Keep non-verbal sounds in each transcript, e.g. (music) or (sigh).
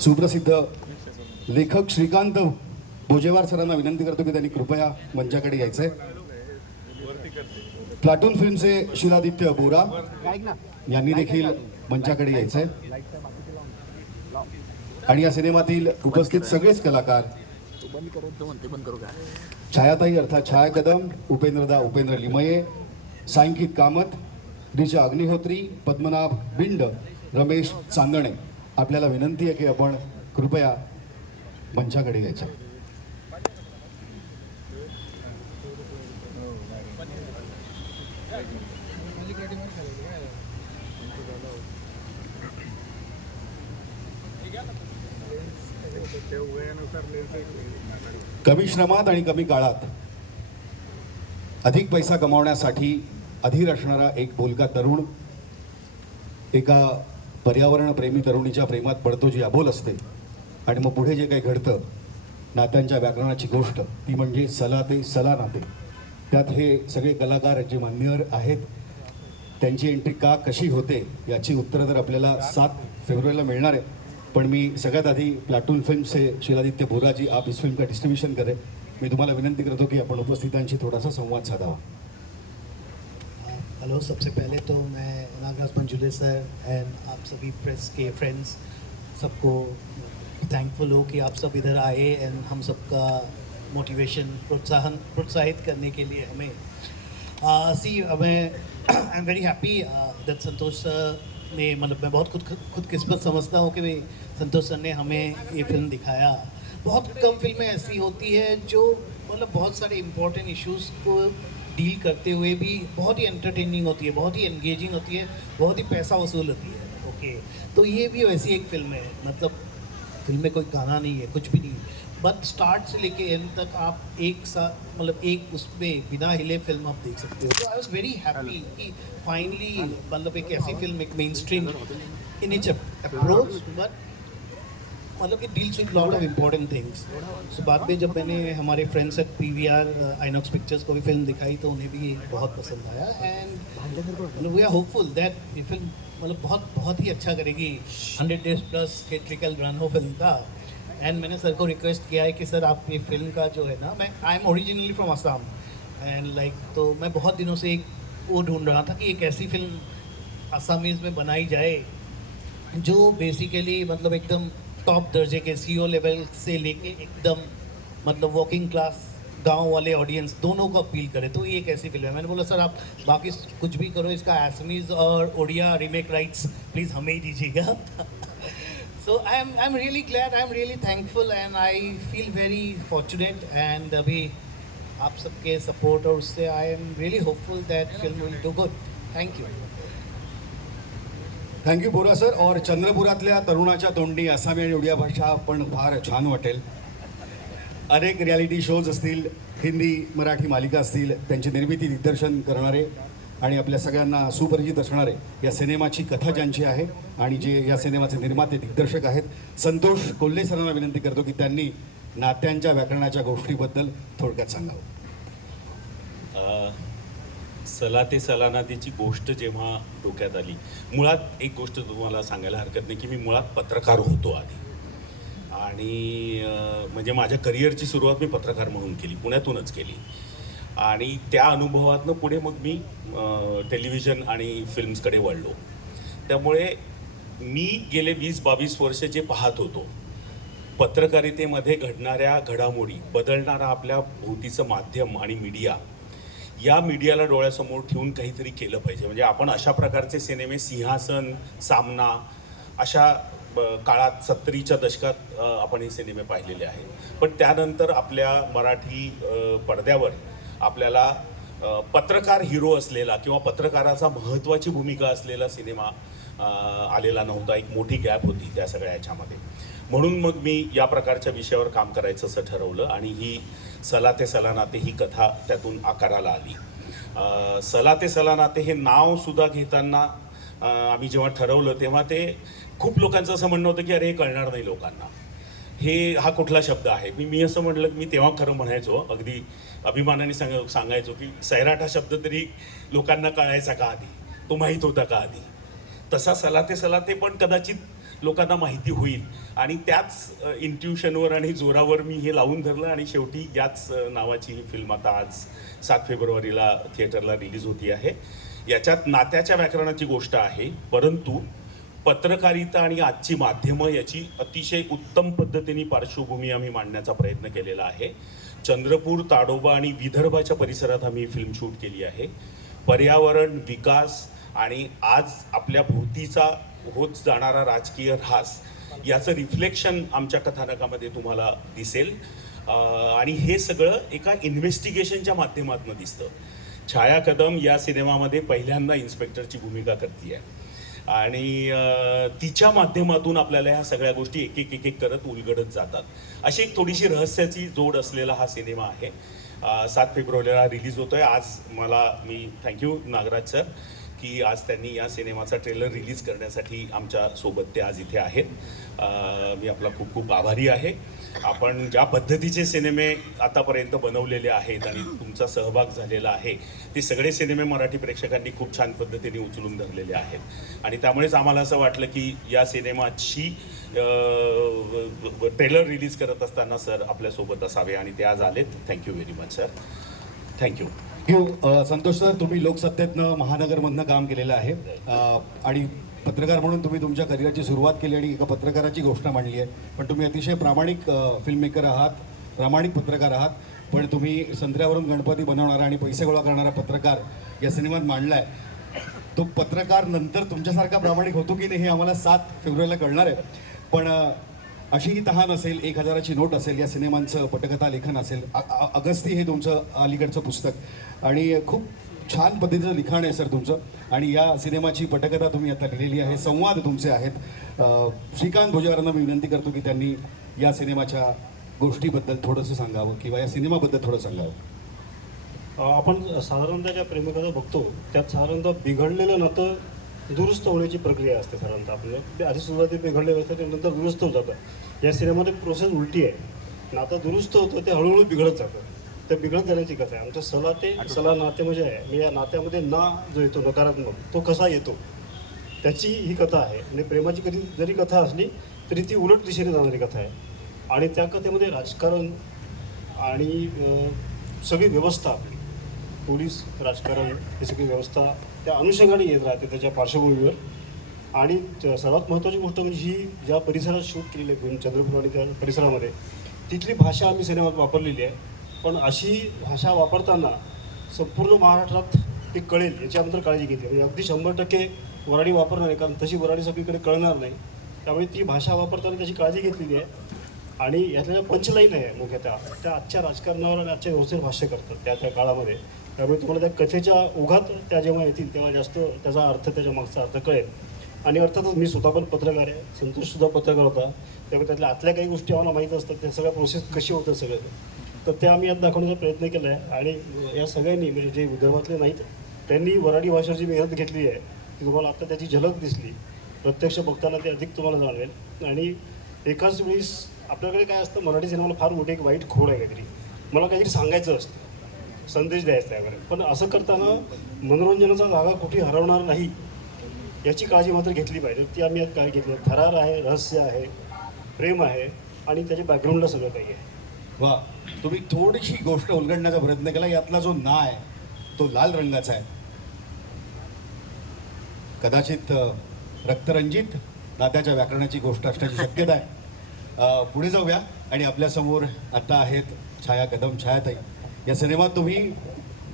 सुप्रसिद्ध लेखक श्रीकांत भोजेवार सरांना विनंती करतो की त्यांनी कृपया मंचाकडे यायचंय. प्लाटून फिल्मचे शिलादित्य बोरा यांनी देखील मंचाकडे यायचंय. आणि या सिनेमातील उपस्थित सगळेच कलाकार छायाताई अर्थात छाया कदम उपेंद्रदा उपेंद्र लिमये सायंकित कामत रिचा अग्निहोत्री पद्मनाभ बिंड रमेश चांदणे. आपल्याला विनंती आहे की आपण कृपया मंचाकडे यायचं. कमी श्रमात आणि कमी काळात अधिक पैसा कमावण्यासाठी अधीर असणारा एक बोलका तरुण एका पर्यावरणप्रेमी तरुणीच्या प्रेमात पडतो जी अबोल असते. आणि मग पुढे जे काही घडतं नात्यांच्या व्याकरणाची गोष्ट ती म्हणजे सला ते सला नाते. त्यात हे सगळे कलाकार जे मान्यवर आहेत त्यांची एंट्री का कशी होते याची उत्तरं तर आपल्याला सात फेब्रुवारीला मिळणार आहे पण मी सगळ्यात आधी प्लाटून फिल्म से शिलादित्य बोराजी आप इस फिल्म का डिस्ट्रीब्यूशन करें. मी तुम्हाला विनंती करतो की आपण उपस्थितांशी थोडासा संवाद साधावा. हेलो सबसे पहले तो मैं नागराज मंजुले सर एंड आप सभी प्रेस के फ्रेंड्स सबको थैंकफुल हो कि आप सब इधर आए एंड हम सबका मोटिवेशन प्रोत्साहन प्रोत्साहित करने के लिए हमें। सी मैं I am very happy that Santosh sir ने मतलब मैं बहुत खुद खुद किस्मत समझता हूँ कि भाई संतोष सर ने हमें ये फ़िल्म दिखाया। बहुत कम फ़िल्में ऐसी होती है जो मतलब बहुत सारे इम्पोर्टेंट इश्यूज़ को डील करते हुए भी बहुत ही एंटरटेनिंग होती है बहुत ही एंगेजिंग होती है बहुत ही पैसा वसूल होती है। ओके तो ये भी वैसी एक फ़िल्म है। मतलब फ़िल्म में कोई गाना नहीं है कुछ भी नहीं है। बट स्टार्ट से लेके एंड तक आप एक साथ मतलब एक उसमें बिना हिले फ़िल्म आप देख सकते हो। तो आई वॉज़ वेरी हैप्पी कि फाइनली मतलब एक ऐसी फ़िल्म एक mainstream in each approach but मतलब कि deals with lot of important things so बाद में जब मैंने हमारे friends at P V R Inox Pictures को भी फ़िल्म दिखाई तो उन्हें भी बहुत पसंद आया। And we are hopeful that ये फ़िल्म मतलब बहुत बहुत ही अच्छा करेगी। Hundred days plus theatrical run हो फ़िल्म का। एंड मैंने सर को रिक्वेस्ट किया है कि सर आप ये फ़िल्म का जो है ना, मैं I am originally from Assam and like तो मैं बहुत दिनों से एक वो ढूंढ रहा था कि एक ऐसी फ़िल्म असमीज़ में बनाई जाए, जो बेसिकली मतलब एकदम टॉप दर्जे के सीओ लेवल से लेके एकदम मतलब वर्किंग क्लास गाँव वाले ऑडियंस दोनों को अपील करे तो ये एक ऐसी फ़िल्म है। मैंने बोला, सर, आप बाकी कुछ भी करो, इसका एसमीज और ओडिया रीमेक राइट्स प्लीज़ हमें ही दीजिएगा। So I am I am really glad I am really thankful and I feel very fortunate and अभी आप सबके सपोर्ट और उससे I am really hopeful that film will do good thank you thank you Bora sir. और चंद्रपुरातल्या तरुणाच्या तोंडी आसामी आणि उडिया भाषा पण फार छान वाटेल. अनेक रियालिटी शोज असतील हिंदी मराठी मालिका असतील त्यांची निर्मिती दिग्दर्शन करणारे आणि आपल्या सगळ्यांना सुपरिचित असणारे या सिनेमाची कथा ज्यांची आहे आणि जे या सिनेमाचे निर्माते दिग्दर्शक आहेत संतोष कोल्हे सरांना विनंती करतो की त्यांनी नात्यांच्या व्याकरणाच्या गोष्टीबद्दल थोडक्यात सांगावं. सला ते सलानातीची गोष्ट जेव्हा डोक्यात आली मुळात एक गोष्ट तुम्हाला सांगायला हरकत नाही की मी मुळात पत्रकार होतो आधी. आणि म्हणजे माझ्या करिअरची सुरुवात मी पत्रकार म्हणून केली पुण्यातूनच केली. आणि त्या अनुभवातनं पुढे मग मी टेलिव्हिजन आणि फिल्म्सकडे वळलो. त्यामुळे मी गेले वीस बावीस वर्ष जे पाहत होतो पत्रकारितेमध्ये घडणाऱ्या घडामोडी बदलणारा आपल्या भोवतीचं माध्यम आणि मीडिया या मीडियाला डोळ्यासमोर ठेवून काहीतरी केलं पाहिजे. म्हणजे आपण अशा प्रकारचे सिनेमे सिंहासन सामना अशा काळात सत्तरीच्या दशकात आपण हे सिनेमे पाहिलेले आहेत. पण त्यानंतर आपल्या मराठी पडद्यावर आपल्याला पत्रकार हिरो असलेला किंवा पत्रकाराचा महत्त्वाची भूमिका असलेला सिनेमा आलेला नव्हता. एक मोठी गॅप होती त्या सगळ्या याच्यामध्ये म्हणून मग मी या प्रकारच्या विषयावर काम करायचं असं ठरवलं आणि ही सला ते सलानाते ही कथा त्यातून आकाराला आली. सला ते सलानाते हे नाव सुद्धा घेताना आम्ही जेव्हा ठरवलं तेव्हा ते खूप लोकांचं असं म्हणणं होतं की अरे हे कळणार नाही लोकांना. हे हा कुठला शब्द आहे? मी मी असं म्हटलं की मी तेव्हा खरं म्हणायचो अगदी अभिमानाने सांग सांगायचो की सैराट हा शब्द तरी लोकांना कळायचा का आधी? तो माहीत होता का आधी? तसा सलाते सलाते पण कदाचित लोकांना माहिती होईल. आणि त्याच इंट्युशनवर आणि जोरावर मी हे लावून धरलं आणि शेवटी याच नावाची ही फिल्म आता आज सात फेब्रुवारीला थिएटरला रिलीज होती आहे. याच्यात नात्याच्या व्याकरणाची गोष्ट आहे परंतु पत्रकारिता आणि आजची माध्यमं याची अतिशय उत्तम पद्धतीने पार्श्वभूमी आम्ही मांडण्याचा प्रयत्न केलेला आहे. चंद्रपूर ताडोबा आणि विदर्भाच्या परिसरात आम्ही फिल्म शूट केली आहे. पर्यावरण विकास आणि आज आपल्या भोवतीचा होत जाणारा राजकीय ऱ्हास याचं रिफ्लेक्शन आमच्या कथानकामध्ये तुम्हाला दिसेल. आणि हे सगळं एका इन्व्हेस्टिगेशनच्या माध्यमातून दिसतं. छाया कदम या सिनेमामध्ये पहिल्यांदा इन्स्पेक्टरची भूमिका करते आणि तिच्या माध्यमातून आपल्याला ह्या सगळ्या गोष्टी एक एक एक एक करत उलगडत जातात. अशी एक थोडीशी रहस्याची जोड असलेला हा सिनेमा आहे. सात फेब्रुवारीला रिलीज होतोय. आज मला मी थँक्यू नागराज सर. की आज त्यांनी या सिनेमाचा ट्रेलर रिलीज करण्यासाठी आमच्यासोबत ते आज इथे आहेत. मी आपला खूप खूप आभारी आहे. आपण ज्या पद्धतीचे सिनेमे आतापर्यंत बनवलेले आहेत आणि तुमचा सहभाग झालेला आहे ते सगळे सिनेमे मराठी प्रेक्षकांनी खूप छान पद्धतीने उचलून धरलेले आहेत. आणि त्यामुळेच आम्हाला असं वाटलं की या सिनेमाची ट्रेलर रिलीज करत असताना सर आपल्यासोबत असावे आणि ते आज आलेत. Thank you very much sir. Thank you. Thank you. Santosh sir तुम्ही लोकसत्तेतनं महानगरमधनं काम केलेलं आहे. आणि पत्रकार म्हणून तुम्ही तुमच्या करिअरची सुरुवात केली आणि एका पत्रकाराची घोषणा मांडली आहे. पण तुम्ही अतिशय प्रामाणिक फिल्म मेकर आहात प्रामाणिक पत्रकार आहात. पण तुम्ही संत्र्यावरून गणपती बनवणारा आणि पैसे गोळा करणारा पत्रकार या सिनेमात मांडला आहे तो पत्रकार नंतर तुमच्यासारखा प्रामाणिक होतो की नाही हे आम्हाला सात फेब्रुवारीला कळणार आहे. पण अशी ही तहान असेल एक हजाराची नोट असेल या सिनेमांचं पटकथा लेखन असेल. अगस्ती हे तुमचं अलीकडचं पुस्तक. आणि खूप छान पद्धतीचं लिखाण आहे सर तुमचं. आणि या सिनेमाची पटकथा तुम्ही आता लिहिलेली आहे संवाद तुमचे आहेत. श्रीकांत भुजारांना मी विनंती करतो की त्यांनी या सिनेमाच्या गोष्टीबद्दल थोडंसं सांगावं किंवा या सिनेमाबद्दल थोडं सांगावं. आपण साधारणतः ज्या प्रेमिकथा बघतो त्यात साधारणतः बिघडलेलं नातं दुरुस्त होण्याची प्रक्रिया असते साधारणतः आपल्याला ते म्हणजे आधी सुरुवातीत बिघडलेलं असतं ते नंतर दुरुस्त होत जातं. या सिनेमामध्ये प्रोसेस उलटी आहे. नातं दुरुस्त होतं ते हळूहळू बिघडत जातं. ते बिघडत जाण्याची कथा आहे. आमच्या सला ते सला नाते म्हणजे आहे. म्हणजे या नात्यामध्ये ना जो येतो नकारात्मक तो कसा येतो? त्याची ही कथा आहे. आणि प्रेमाची कधी जरी कथा असली तरी ती उलट दिशेने जाणारी कथा आहे. आणि त्या कथेमध्ये राजकारण आणि सगळी व्यवस्था आपली पोलीस राजकारण ही सगळी व्यवस्था त्या अनुषंगाने येत राहते त्याच्या पार्श्वभूमीवर. आणि सर्वात महत्त्वाची गोष्ट म्हणजे ही ज्या परिसरात शूट केलेली आहे फिल्म चंद्रपूर आणि त्या परिसरामध्ये तिथली भाषा आम्ही सिनेमात वापरलेली आहे. पण अशी भाषा वापरताना संपूर्ण महाराष्ट्रात ते कळेल याची काळजी घेतली. म्हणजे अगदी शंभर टक्के वराडी वापरणार नाही कारण तशी वराडी सगळीकडे कळणार नाही. त्यामुळे ती भाषा वापरताना त्याची काळजी घेतलेली आहे. आणि यातल्या ज्या पंचलाईन आहे मुख्यतः त्या आजच्या राजकारणावर आणि आजच्या व्यवस्थेवर भाष्य करतात त्या त्या काळामध्ये. त्यामुळे तुम्हाला त्या कथेच्या ओघात त्या जेव्हा येतील तेव्हा जास्त त्याचा अर्थ त्याच्या मागचा अर्थ कळेल. आणि अर्थातच मी स्वतः पण पत्रकार आहे संतोषसुद्धा पत्रकार होता. त्यामुळे त्यातल्या आतल्या काही गोष्टी आम्हाला माहीत असतात त्या सगळ्या प्रोसेस कशी होतं सगळं. तर त्या आम्ही यात दाखवण्याचा प्रयत्न केला आहे. आणि या सगळ्यांनी म्हणजे जे विदर्भातले नाहीत त्यांनी वराडी भाषेची मेहनत घेतली आहे ती तुम्हाला आता त्याची झलक दिसली. प्रत्यक्ष बघताना ते अधिक तुम्हाला जाणवेल. आणि एकाच वेळेस आपल्याकडे काय असतं मराठी सिनेमाला फार मोठी एक वाईट खोड आहे काहीतरी. मला काहीतरी सांगायचं असतं. संदेश द्यायचा त्याकडे पण असं करताना मनोरंजनाचा जागा कुठे हरवणार नाही याची काळजी मात्र घेतली पाहिजे. ती आम्ही यात काय घेतली? आहे. थरार आहे रहस्य आहे प्रेम आहे आणि त्याच्या बॅकग्राऊंडला सगळं काही आहे. वा तुम्ही थोडीशी गोष्ट उलगडण्याचा प्रयत्न केला. यातला जो ना आहे तो लाल रंगाचा आहे. कदाचित रक्तरंजित नात्याच्या व्याकरणाची गोष्ट असण्याची शक्यता आहे. पुढे जाऊया आणि आपल्यासमोर आता आहेत छाया कदम छायाताई. या सिनेमात तुम्ही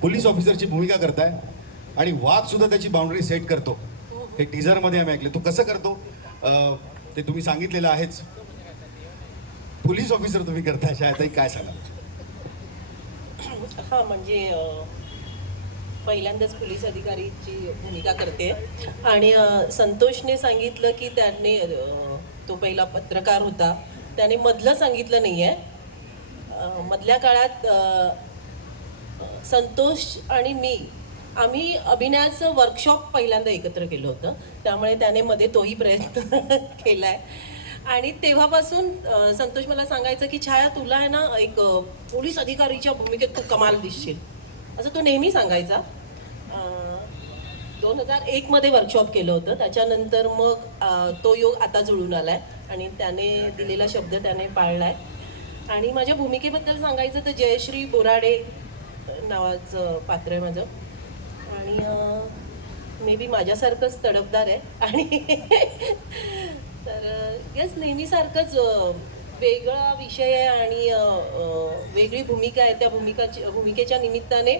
पोलीस ऑफिसरची भूमिका करताय आणि वाद सुद्धा त्याची बाउंड्री सेट करतो. हे टीझरमध्ये आम्ही ऐकले. तो कसं करतो? ते तुम्ही सांगितलेलं आहेच. पोलीस ऑफिसर तुम्ही करताय शाळेतही काय सांगा हा म्हणजे पहिल्यांदाच पोलीस अधिकारीची भूमिका करते. आणि संतोषने सांगितलं की त्याने तो पहिला पत्रकार होता. त्याने मधलं सांगितलं नाही आहे मधल्या काळात संतोष आणि मी आम्ही अभिनयाचं वर्कशॉप पहिल्यांदा एकत्र केलं होतं. त्यामुळे त्याने मध्ये तोही प्रयत्न (laughs) केला आहे आणि तेव्हापासून संतोष मला सांगायचं की छाया तुला आहे ना एक पोलीस अधिकारीच्या भूमिकेत तू कमाल दिसशील. असं तो नेहमी सांगायचा. दोन हजार एकमध्ये वर्कशॉप केलं होतं. त्याच्यानंतर मग तो योग आता जुळून आलाय आणि त्याने दिलेला शब्द त्याने पाळलाय. आणि माझ्या भूमिकेबद्दल सांगायचं तर जयश्री बोराडे नावाचं पात्र आहे माझं. आणि मे बी माझ्यासारखंच तडफदार आहे. आणि (laughs) तर येस नेहमीसारखंच वेगळा विषय आहे आणि वेगळी भूमिका आहे. त्या भूमिकाची भूमिकेच्या निमित्ताने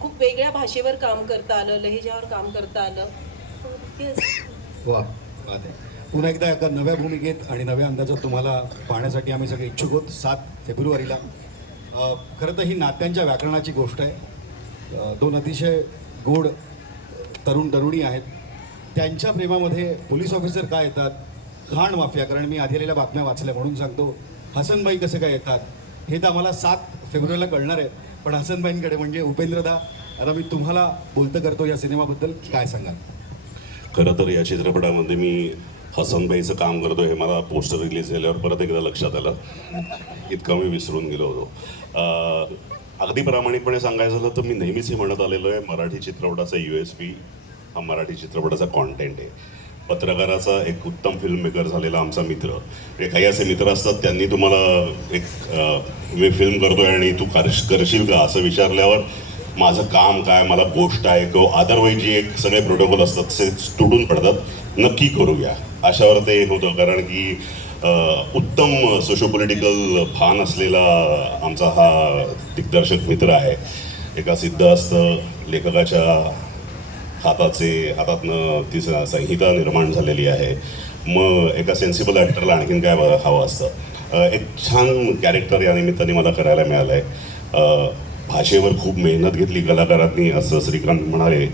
खूप वेगळ्या भाषेवर काम करता आलं लहेजावर काम करता आलं. येस वा बात आहे पुन्हा एकदा एका नव्या भूमिकेत आणि नव्या अंदाजात तुम्हाला पाहण्यासाठी आम्ही सगळे इच्छुक आहोत सात फेब्रुवारीला. खरं तर ही नात्यांच्या व्याकरणाची गोष्ट आहे. दोन अतिशय गोड तरुण तरुणी आहेत. त्यांच्या प्रेमामध्ये पोलीस ऑफिसर का येतात? खाण माफिया कारण मी आधी आलेल्या बातम्या वाचल्या म्हणून सांगतो. हसनबाई कसे काय येतात? हे तर आम्हाला सात फेब्रुवारीला कळणार आहे. पण हसनबाईंकडे म्हणजे उपेंद्रदा आता मी तुम्हाला बोलतं करतो या सिनेमाबद्दल काय सांगाल? खरं तर या चित्रपटामध्ये मी हसनबाईचं काम करतो हे मला पोस्टर रिलीज झाल्यावर परत एकदा लक्षात आलं. इतकं मी विसरून गेलो होतो. अगदी प्रामाणिकपणे सांगायचं झालं तर मी नेहमीच हे म्हणत आलेलो आहे मराठी चित्रपटाचा यू एस पी हा मराठी चित्रपटाचा कॉन्टेंट आहे. पत्रकाराचा एक उत्तम फिल्म मेकर झालेला आमचा मित्र. म्हणजे काही असे मित्र असतात त्यांनी तुम्हाला एक मी फिल्म करतोय आणि तू कर करशील का असं विचारल्यावर माझं काम काय मला गोष्ट आहे किंवा अदरवाईज जे एक सगळे प्रोटोकॉल असतात ते तुटून पडतात. नक्की करूया. अशावर ते होतं कारण की उत्तम सोशोपॉलिटिकल भान असलेला आमचा हा दिग्दर्शक मित्र आहे. एका सिद्धहस्त लेखकाच्या हाताचे हातातनं ती स- संहिता निर्माण झालेली आहे. मग एका सेन्सिबल ॲक्टरला आणखीन काय हवं असतं. एक छान कॅरेक्टर या निमित्ताने मला करायला मिळालं आहे भाषेवर खूप मेहनत घेतली कलाकारांनी असं श्रीकांत म्हणाले.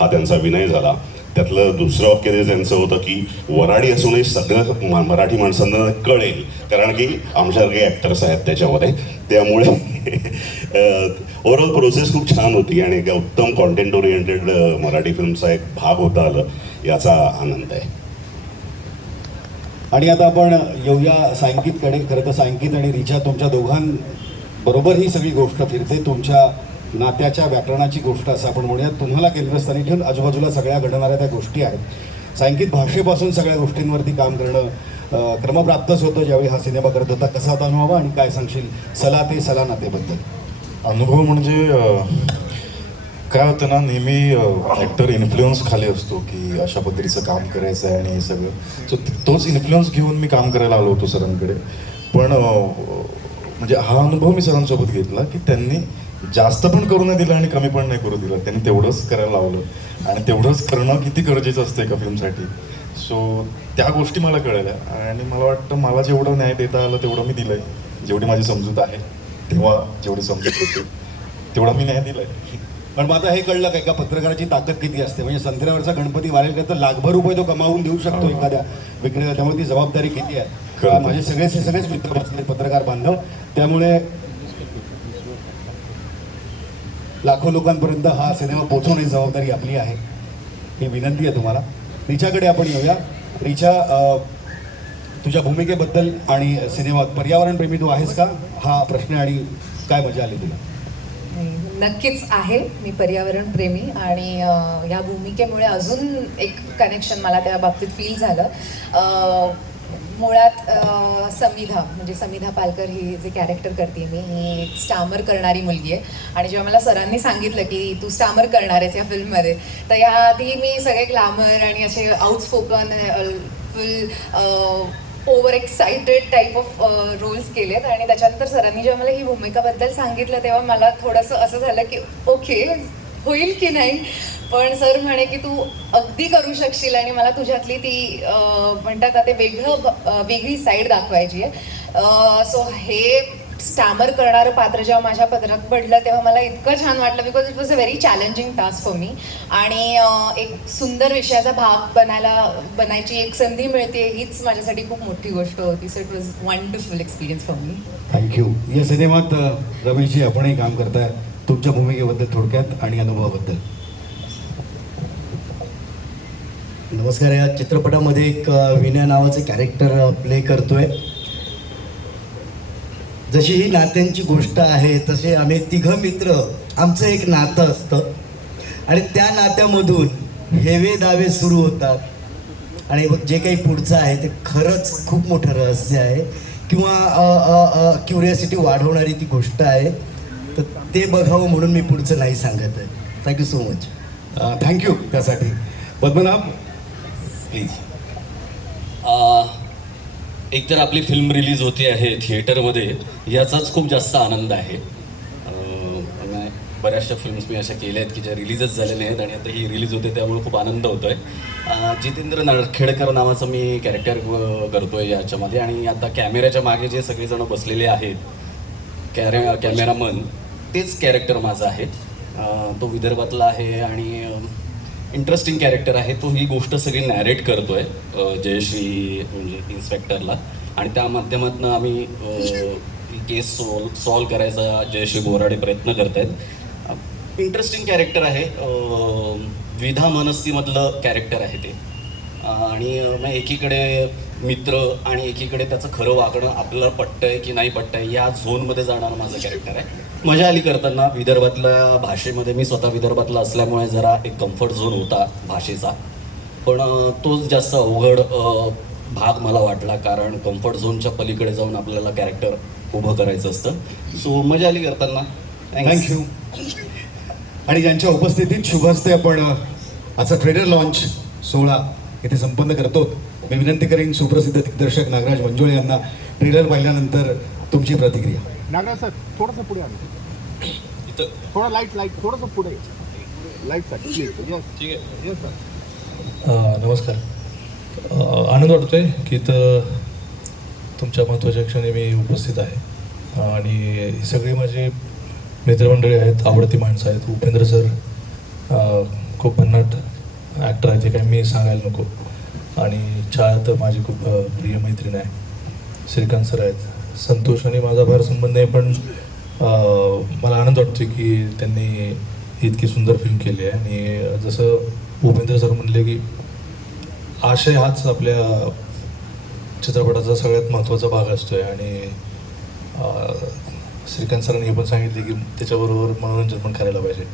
हा त्यांचा विनय झाला. त्यातलं दुसरं वाक्य ते त्यांचं होतं की वराडी असूनही सगळं मराठी माणसांना कळेल. कारण की आमच्यासारखे ॲक्टर्स आहेत त्याच्यामध्ये. त्यामुळे (laughs) ओव्हरऑल प्रोसेस खूप छान होती आणि एका उत्तम कॉन्टेंट ओरिएंटेड मराठी फिल्मचा एक भाग होता आलं याचा आनंद आहे. आणि आता आपण येऊया सांकितकडे खरं तर सांकित आणि रिचा तुमच्या दोघांबरोबर ही सगळी गोष्ट फिरते. तुमच्या नात्याच्या व्याकरणाची गोष्ट असं आपण म्हणूया तुम्हाला केंद्रस्थानी ठेवून आजूबाजूला सगळ्या घडणाऱ्या त्या गोष्टी आहेत. सांकित भाषेपासून सगळ्या गोष्टींवरती काम करणं क्रमप्राप्तच होतं ज्यावेळी हा सिनेमा करत होता. कसा आता अनुभव आणि काय सांगशील? सला ते सला नातेबद्दल. अनुभव म्हणजे काय होतं ना नेहमी ॲक्टर इन्फ्लुअन्स खाली असतो की अशा पद्धतीचं काम करायचं आहे आणि हे सगळं. सो तोच इन्फ्लुअन्स घेऊन मी काम करायला आलो होतो सरांकडे. पण म्हणजे हा अनुभव मी सरांसोबत घेतला की त्यांनी जास्त पण करू नाही दिलं आणि कमी पण नाही करू दिलं. त्यांनी तेवढंच करायला लावलं. आणि तेवढंच करणं किती गरजेचं असतं एका फिल्मसाठी सो त्या गोष्टी मला कळल्या. आणि मला वाटतं मला जेवढं न्याय देता आलं तेवढं मी दिलंय. जेवढी माझी समजूत आहे तेव्हा जेवढी समजूत होती तेवढा मी न्याय दिलाय. पण मग आता हे कळलं का एका पत्रकाराची ताकद किती असते? म्हणजे संत्र्यावरचा गणपती वारेल का तर लाखभर रुपये तो कमावून देऊ शकतो एखाद्या विक्रेता त्यामुळे ती जबाबदारी किती आहे. माझे सगळेच हे सगळेच मित्र बसले पत्रकार बांधव. त्यामुळे लाखो लोकांपर्यंत हा सिनेमा पोहोचवण्याची जबाबदारी आपली आहे. ही विनंती आहे तुम्हाला. रिचाकडे आपण येऊया. रिचा तुझ्या भूमिकेबद्दल आणि सिनेमात पर्यावरणप्रेमी तू आहेस का? हा प्रश्न आणि काय मजा आली तुला? नक्कीच आहे. मी पर्यावरण प्रेमी आणि ह्या भूमिकेमुळे अजून एक कनेक्शन मला त्या बाबतीत फील झालं. मुळात अ, म्हणजे समिधा पालकर ही जे कॅरेक्टर करते मी ही एक स्टामर करणारी मुलगी आहे. आणि जेव्हा मला सरांनी सांगितलं की तू स्टामर करणार आहेस या फिल्ममध्ये तर याआधी मी सगळे ग्लॅमर आणि असे outspoken full over excited type of roles केलेत. आणि त्याच्यानंतर सरांनी जेव्हा मला ही भूमिकाबद्दल सांगितलं तेव्हा मला थोडंसं असं झालं की ओके होईल की नाही पण सर म्हणे की तू अगदी करू शकशील आणि मला तुझ्यातली ती म्हणतात ते वेगळं वेगळी साईड दाखवायची आहे. सो हे स्टॅमर करणारं पात्र जेव्हा माझ्या पदरात पडलं तेव्हा मला इतकं छान वाटलं because it was a very challenging task for me आणि एक सुंदर विषयाचा भाग बनायला बनायची एक संधी मिळते हीच माझ्यासाठी खूप मोठी गोष्ट होती. So it was wonderful experience for me thank you या सिनेमात रमेशजी आपणही काम करताय. तुमच्या भूमिकेबद्दल थोडक्यात आणि अनुभवाबद्दल. नमस्कार या चित्रपटामध्ये एक विनय नावाचे कॅरेक्टर प्ले करतोय. जशी ही नात्यांची गोष्ट आहे तसे आम्ही तिघं मित्र आमचं एक नातं असतं. आणि त्या नात्यामधून हेवे दावे सुरू होतात. आणि जे काही पुढचं आहे ते खरंच खूप मोठं रहस्य आहे. किंवा क्युरियासिटी वाढवणारी ती गोष्ट आहे. तर ते बघावं म्हणून मी पुढचं नाही सांगत आहे. थँक्यू सो मच थँक्यू त्यासाठी. पद्मनाभ प्लीज एक तर आपली फिल्म रिलीज होते आहे थिएटरमध्ये याचाच खूप जास्त आनंद आहे. बऱ्याचशा फिल्म्स मी अशा केल्या आहेत की ज्या रिलीजच झाल्या नाहीत आणि आता ही रिलीज होते त्यामुळे खूप आनंद होतो आहे जितेंद्र नळखेडकर नावाचं मी कॅरेक्टर करतो आहे याच्यामध्ये आणि आता कॅमेऱ्याच्या मागे जे सगळेजण बसलेले आहेत कॅरे कॅमेरामन तेच कॅरेक्टर माझं आहे. तो विदर्भातला आहे आणि इंटरेस्टिंग कॅरेक्टर आहे. तो ही गोष्ट सगळी नॅरेट करतो आहे जयश्री म्हणजे इन्स्पेक्टरला आणि त्या माध्यमातून आम्ही केस सॉल्व सॉल्व करायचा जयश्री बोराडे प्रयत्न करत आहेत इंटरेस्टिंग कॅरेक्टर आहे. द्विधा मनस्तीमधलं कॅरेक्टर आहे ते. आणि मग एकीकडे मित्र आणि एकीकडे त्याचं खरं वागणं आपल्याला पटतंय की नाही पटतंय या झोनमध्ये जाणारं माझं कॅरेक्टर आहे. मजा आली करताना विदर्भातल्या भाषेमध्ये मी स्वतः विदर्भातला असल्यामुळे जरा एक कम्फर्ट झोन होता भाषेचा. पण तोच जास्त अवघड भाग मला वाटला कारण कम्फर्ट झोनच्या पलीकडे जाऊन आपल्याला कॅरेक्टर उभं करायचं असतं. सो मजा आली करताना. थँक्यू आणि ज्यांच्या उपस्थितीत शुभ असते आपण आजचा ट्रेडर लॉन्च सोहळा इथे संपन्न करतो. मी विनंती करीन सुप्रसिद्ध दिग्दर्शक नागराज मंजुळे यांना ट्रेलर पाहिल्यानंतर तुमची प्रतिक्रिया. नागराज सर थोडंसं पुढे आलं. इथं. थोडं लाइट लाइट थोडंसं पुढे. लाईटसाठी प्लीज येस ठीक आहे. येस सर अ, नमस्कार. अ, आनंद वाटतोय की इथं तुमच्या महत्त्वाच्या क्षणी मी उपस्थित आहे. आणि सगळी माझी मित्रमंडळी आहेत आवडती माणसं आहेत. उपेंद्र सर अ, खूप भन्नाट ॲक्टर आहे ते काही मी सांगायला नको. आणि छाया तर माझी खूप प्रिय मैत्रीण आहे. श्रीकांत सर आहेत. संतोष आणि माझा फार संबंध आहे पण मला आनंद वाटतो की त्यांनी ही इतकी सुंदर फिल्म केली आहे. आणि जसं उपेंद्र सर म्हणले की आशय हाच आपल्या चित्रपटाचा सगळ्यात महत्त्वाचा भाग असतो आहे आणि श्रीकांत सरांनी हे पण सांगितले की त्याच्याबरोबर मनोरंजन पण करायला पाहिजे.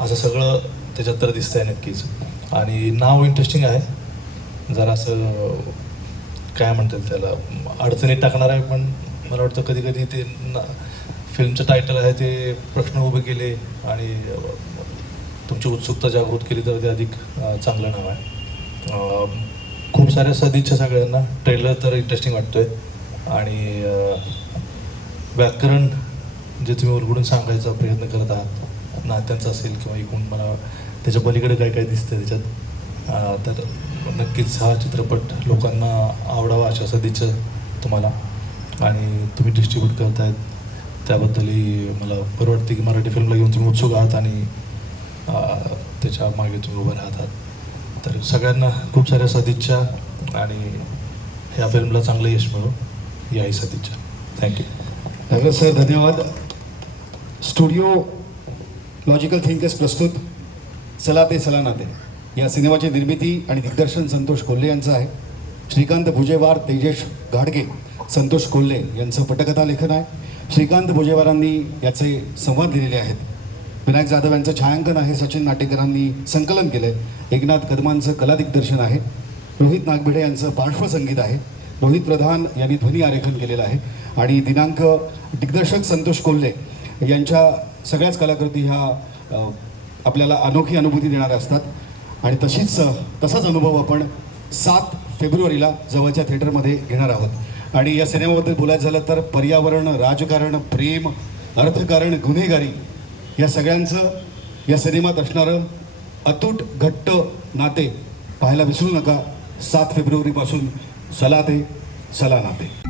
असं सगळं त्याच्यात तर दिसतं आहे नक्कीच. आणि नाव इंटरेस्टिंग आहे. जरासं काय म्हणतात त्याला अडचणीत टाकणार आहे पण मला वाटतं कधी कधी ते ना फिल्मचं टायटल आहे ते प्रश्न उभे केले आणि तुमची उत्सुकता जागृत केली तर ते अधिक चांगलं नाव आहे. खूप साऱ्या सदिच्छा सगळ्यांना. ट्रेलर तर इंटरेस्टिंग वाटतोय. आणि व्याकरण जे तुम्ही उलगडून सांगायचा प्रयत्न करत आहात नात्यांचं असेल किंवा एकूण मला त्याच्या पलीकडे काय काय दिसतं त्याच्यात तर नक्कीच हा चित्रपट लोकांना आवडावा अशा सदिच्छा तुम्हाला. आणि तुम्ही डिस्ट्रीब्यूट करतायत. त्याबद्दलही मला बरं वाटते की मराठी फिल्मला घेऊन तुम्ही उत्सुक आहात आणि त्याच्यामागे तुम्ही उभं राहतात. तर सगळ्यांना खूप साऱ्या सदिच्छा आणि ह्या फिल्मला चांगलं यश मिळो. याही सदिच्छा. Thank you Nagraj sir. धन्यवाद. स्टुडिओ लॉजिकल थिंकर्स प्रस्तुत. चला ते चला नाते या सिनेमाची निर्मिती आणि दिग्दर्शन संतोष कोल्हे यांचं आहे. श्रीकांत भुजेवार तेजेश घाडगे संतोष कोल्हे यांचं पटकथा लेखन आहे. श्रीकांत भुजेवारांनी याचे संवाद लिहिलेले आहेत. विनायक जाधव यांचं छायांकन आहे. सचिन नाटेकरांनी संकलन केलं आहे एकनाथ कदमांचं कला दिग्दर्शन आहे. रोहित नागभिडे यांचं पार्श्वसंगीत आहे. रोहित प्रधान यांनी ध्वनी आरेखन केलेलं आहे. आणि दिनांक दिग्दर्शक संतोष कोल्हे यांच्या सगळ्याच कलाकृती ह्या आपल्याला अनोखी अनुभूती देणाऱ्या असतात. आणि तशीच तसाच अनुभव आपण सात फेब्रुवारीला जवळच्या थिएटरमध्ये घेणार आहोत. आणि या सिनेमाबद्दल बोलायचं झालं तर पर्यावरण राजकारण प्रेम अर्थकारण गुन्हेगारी या सगळ्यांचं या सिनेमात असणारं अतूट घट्ट नाते पाहायला विसरू नका. सात फेब्रुवारीपासून सला ते सला नाते